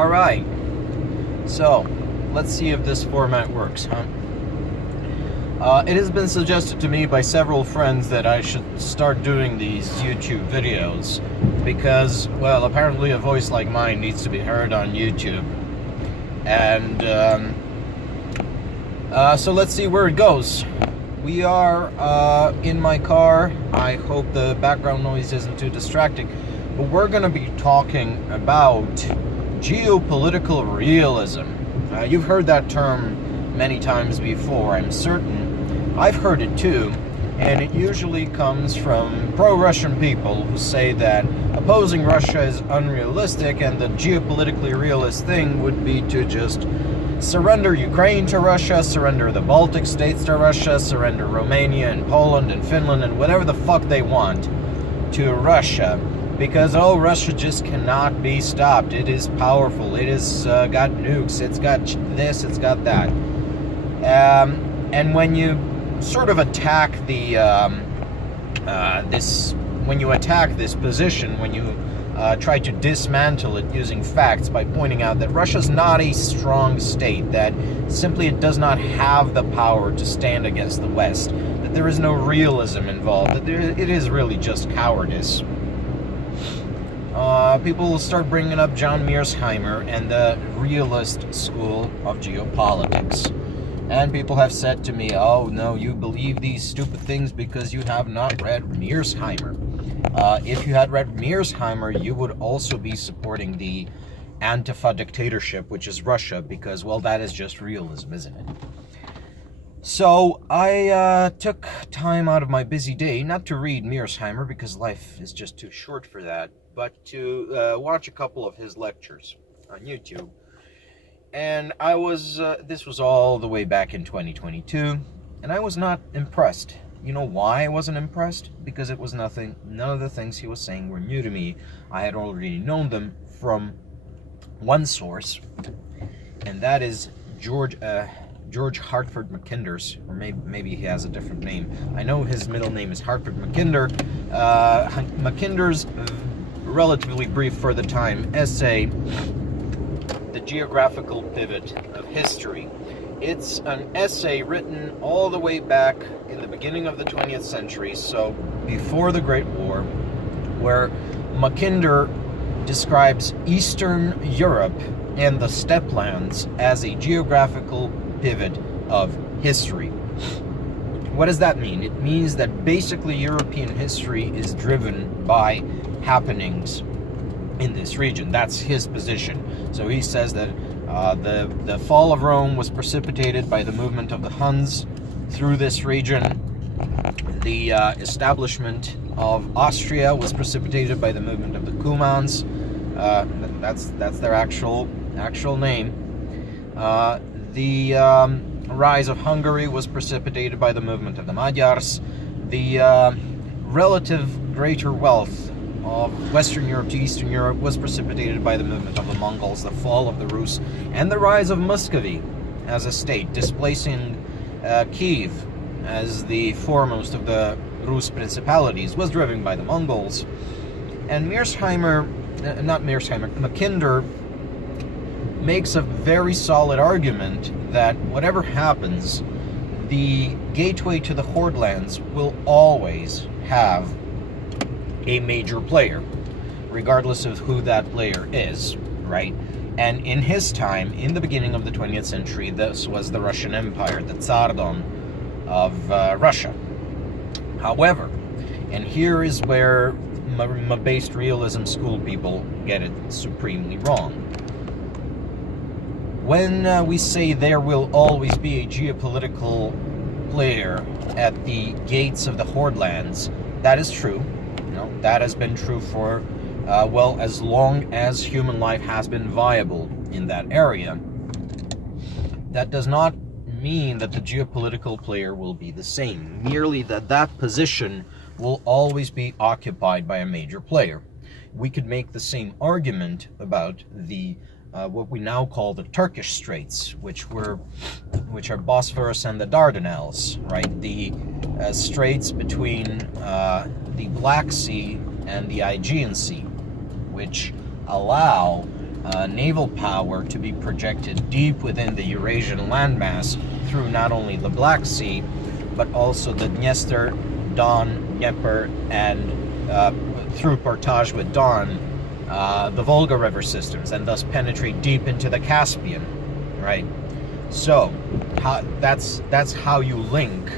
Alright, so let's see if this format works, huh? It has been suggested to me by several friends that I should start doing these YouTube videos because, well, apparently a voice like mine needs to be heard on YouTube. And so let's see where it goes. We are in my car. I hope the background noise isn't too distracting. But we're going to be talking about geopolitical realism. You've heard that term many times before, I'm certain. I've heard it too, and it usually comes from pro-Russian people who say that opposing Russia is unrealistic, and the geopolitically realist thing would be to just surrender Ukraine to Russia, surrender the Baltic states to Russia, surrender Romania and Poland and Finland and whatever the fuck they want to Russia. Because, oh, Russia just cannot be stopped. It is powerful. It has got nukes. It's got this. It's got that. And when you sort of attack the when you attack this position, when you try to dismantle it using facts by pointing out that Russia's not a strong state, that simply it does not have the power to stand against the West, that there is no realism involved, that it is really just cowardice. People will start bringing up John Mearsheimer and the realist school of geopolitics. And people have said to me, oh no, you believe these stupid things because you have not read Mearsheimer. If you had read Mearsheimer, you would also be supporting the Antifa dictatorship, which is Russia, because, well, that is just realism, isn't it? So I took time out of my busy day, not to read Mearsheimer, because life is just too short for that, but to watch a couple of his lectures on YouTube. And I was, this was all the way back in 2022, and I was not impressed. You know why I wasn't impressed? Because it was none of the things he was saying were new to me. I had already known them from one source, and that is George Hartford Mackinder's, or maybe he has a different name. I know his middle name is Hartford Mackinder. Mackinder's relatively brief for the time essay, The Geographical Pivot of History. It's an essay written all the way back in the beginning of the 20th century, so before the Great War, where Mackinder describes Eastern Europe and the steppe lands as a geographical pivot of history. What does that mean? It means that basically European history is driven by happenings in this region. That's his position. So he says that the fall of Rome was precipitated by the movement of the Huns through this region. The establishment of Austria was precipitated by the movement of the Cumans. That's their actual name. The rise of Hungary was precipitated by the movement of the Magyars. The relative greater wealth of Western Europe to Eastern Europe was precipitated by the movement of the Mongols, the fall of the Rus, and the rise of Muscovy as a state, displacing Kiev as the foremost of the Rus principalities, was driven by the Mongols. And Mackinder makes a very solid argument that whatever happens, the gateway to the Horde lands will always have a major player, regardless of who that player is, right? And in his time, in the beginning of the 20th century, this was the Russian Empire, the Tsardom of Russia. However, and here is where based realism school people get it supremely wrong. When we say there will always be a geopolitical player at the gates of the Horde lands, that is true. That has been true for, well, as long as human life has been viable in that area. That does not mean that the geopolitical player will be the same, merely that that position will always be occupied by a major player. We could make the same argument about the what we now call the Turkish Straits, which are Bosphorus and the Dardanelles, right? The straits between the Black Sea and the Aegean Sea, which allow naval power to be projected deep within the Eurasian landmass through not only the Black Sea, but also the Dniester, Don, Dnieper, and through portage with Don, the Volga River systems, and thus penetrate deep into the Caspian, right? So that's how you link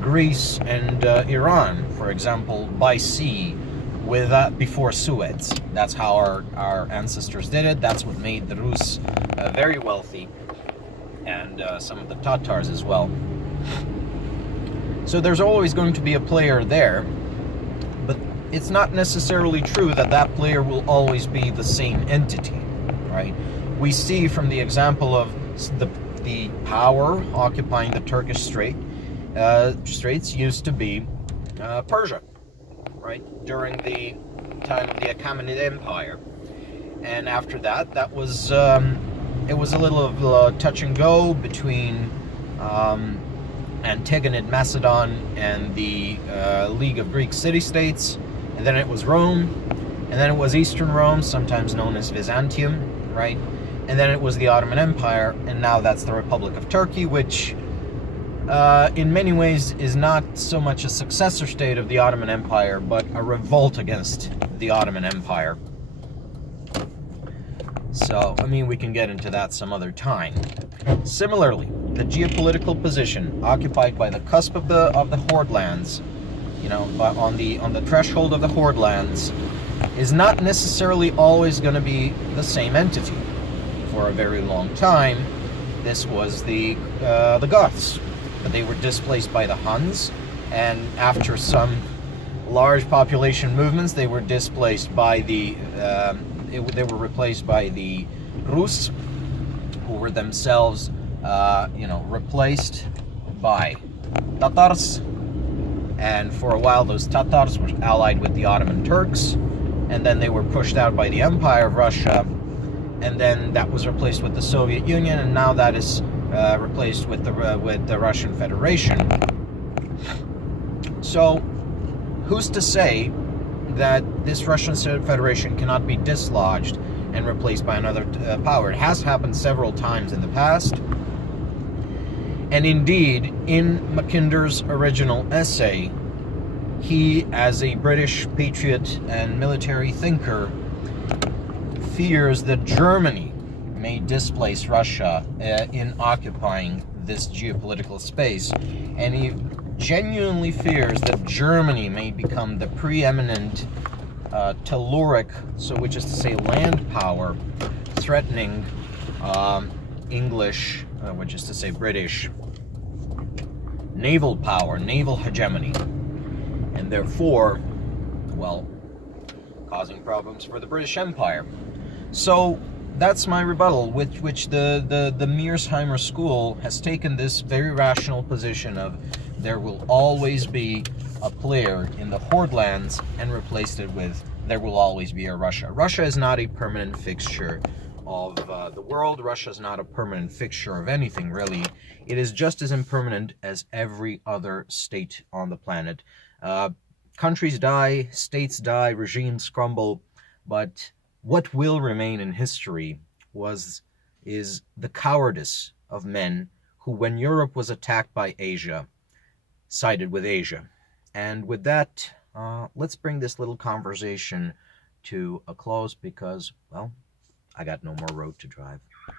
Greece and Iran, for example, by sea, with before Suez. That's how our ancestors did it. That's what made the Rus very wealthy, and some of the Tatars as well. So there's always going to be a player there, but it's not necessarily true that that player will always be the same entity, right? We see from the example of the power occupying the Turkish Straits used to be Persia, right, during the time of the Achaemenid Empire. And after that, it was a little of touch and go between Antigonid Macedon and the League of Greek City-States, and then it was Rome, and then it was Eastern Rome, sometimes known as Byzantium, right? And then it was the Ottoman Empire, and now that's the Republic of Turkey, which in many ways is not so much a successor state of the Ottoman Empire, but a revolt against the Ottoman Empire. So, I mean, we can get into that some other time. Similarly, the geopolitical position occupied by the cusp of the Horde lands, you know, on the threshold of the Horde lands, is not necessarily always going to be the same entity. For a very long time, this was the Goths, but they were displaced by the Huns, and after some large population movements, they were displaced by they were replaced by the Rus, who were themselves, replaced by Tatars. And for a while, those Tatars were allied with the Ottoman Turks, and then they were pushed out by the Empire of Russia, and then that was replaced with the Soviet Union, and now that is replaced with the Russian Federation. So, who's to say that this Russian Federation cannot be dislodged and replaced by another power? It has happened several times in the past. And indeed, in Mackinder's original essay, he, as a British patriot and military thinker, fears that Germany may displace Russia in occupying this geopolitical space. And he genuinely fears that Germany may become the preeminent telluric, which is to say land power, threatening English, which is to say British, naval power, naval hegemony, and therefore, well, causing problems for the British Empire. So that's my rebuttal, with which the Mearsheimer school has taken this very rational position of there will always be a player in the Horde lands, and replaced it with there will always be a Russia. Russia is not a permanent fixture of the world. Russia is not a permanent fixture of anything, really. It is just as impermanent as every other state on the planet. Countries die, states die, regimes crumble, but what will remain in history is the cowardice of men who, when Europe was attacked by Asia, sided with Asia. And with that, let's bring this little conversation to a close because, well, I got no more road to drive.